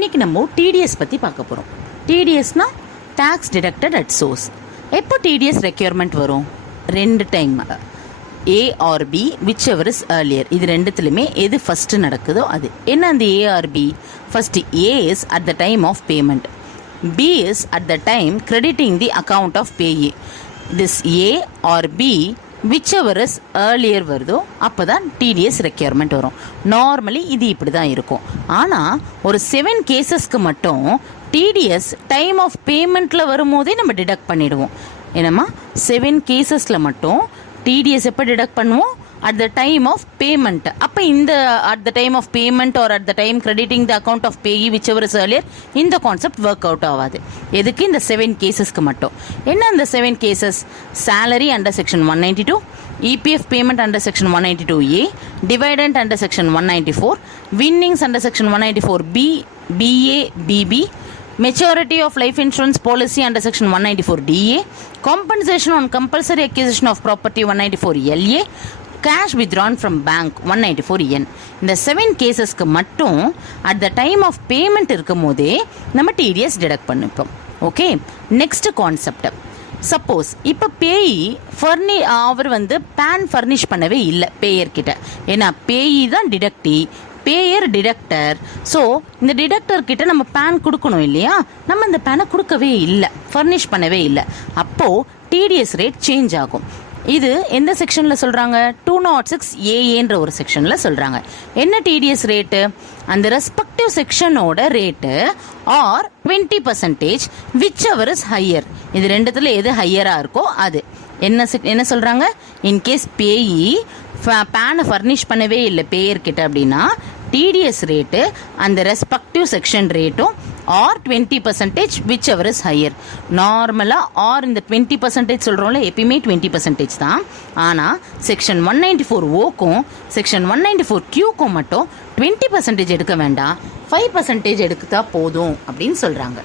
இன்றைக்கி நம்ம டிடிஎஸ் பற்றி பார்க்க போகிறோம். டிடிஎஸ்னா டேக்ஸ் டிடக்டட் அட் சோர்ஸ். எப்போ டிடிஎஸ் ரெக்யர்மெண்ட் வரும்? 2 time, A or B whichever is earlier. இது ரெண்டுத்துலையுமே எது ஃபஸ்ட்டு நடக்குதோ அது. என்ன அந்த A or B? First A is at the time of payment, B is at the time crediting the account of payee. This A or B whichever is earlier வருதோ அப்போ தான் டிடிஎஸ் ரெக்யர்மெண்ட் வரும். Normally இது இப்படி தான் இருக்கும். ஆனால் ஒரு 7 கேசஸ்க்கு மட்டும் டிடிஎஸ் டைம் ஆஃப் பேமெண்ட்டில் வரும்போதே நம்ம டிடக்ட் பண்ணிவிடுவோம். என்னம்மா, 7 கேசஸில் மட்டும் டிடிஎஸ் எப்போ டிடக்ட் பண்ணுவோம்? at the time of payment. அப்போ இந்த at the time of payment or at the time crediting the account of payee whichever is earlier, இந்த கான்செப்ட் ஒர்க் அவுட் ஆகாது. எதுக்கு? இந்த 7 கேசஸ்க்கு மட்டும். என்ன அந்த 7 cases? salary under section 192, EPF payment under section 192A, dividend under section 194, winnings under section 194B, BA, BB, maturity of life insurance policy under section 194DA, compensation on compulsory acquisition of property 194LA, cash withdrawn from bank 194N. இந்த 7 கேசஸ்க்கு மட்டும் at the time of payment இருக்கும் போதே நம்ம TDS deduct பண்ணிப்போம். Okay, next concept. Suppose இப்போ payee அவர் pan furnish பண்ணவே இல்லை பேயர்கிட்ட. ஏன்னா பேயி தான் டிடக்டி, பேயர் டிடக்டர். ஸோ இந்த டிடக்டர் கிட்ட நம்ம பேன் கொடுக்கணும் இல்லையா? நம்ம இந்த பேனை கொடுக்கவே இல்லை, ஃபர்னிஷ் பண்ணவே இல்லை. அப்போது டிடிஎஸ் ரேட் சேஞ்ச் ஆகும். இது எந்த செக்ஷனில் சொல்கிறாங்க? 206AA ஒரு செக்ஷனில் சொல்கிறாங்க. என்ன டிடிஎஸ் ரேட்டு? அந்த ரெஸ்பெக்டிவ் செக்ஷனோட rate or 20% whichever is higher. இது ரெண்டுத்தில் எது ஹையராக இருக்கோ அது. என்ன சொல்கிறாங்க? இன்கேஸ் பேயி பேனை ஃபர்னிஷ் பண்ணவே இல்லை பேயர்கிட்ட அப்படின்னா டிடிஎஸ் ரேட்டு அந்த ரெஸ்பெக்டிவ் செக்ஷன் ரேட்டும் or 20% whichever is higher. நார்மலாக ஆர் இந்த 20% சொல்கிறோம்ல, எப்பயுமே 20% தான். ஆனால் செக்ஷன் 194ஓக்கும் செக்ஷன் 194Qக்கும் மட்டும் 20% எடுக்க வேண்டாம், 5% எடுத்தா போதும் அப்படின்னு சொல்கிறாங்க.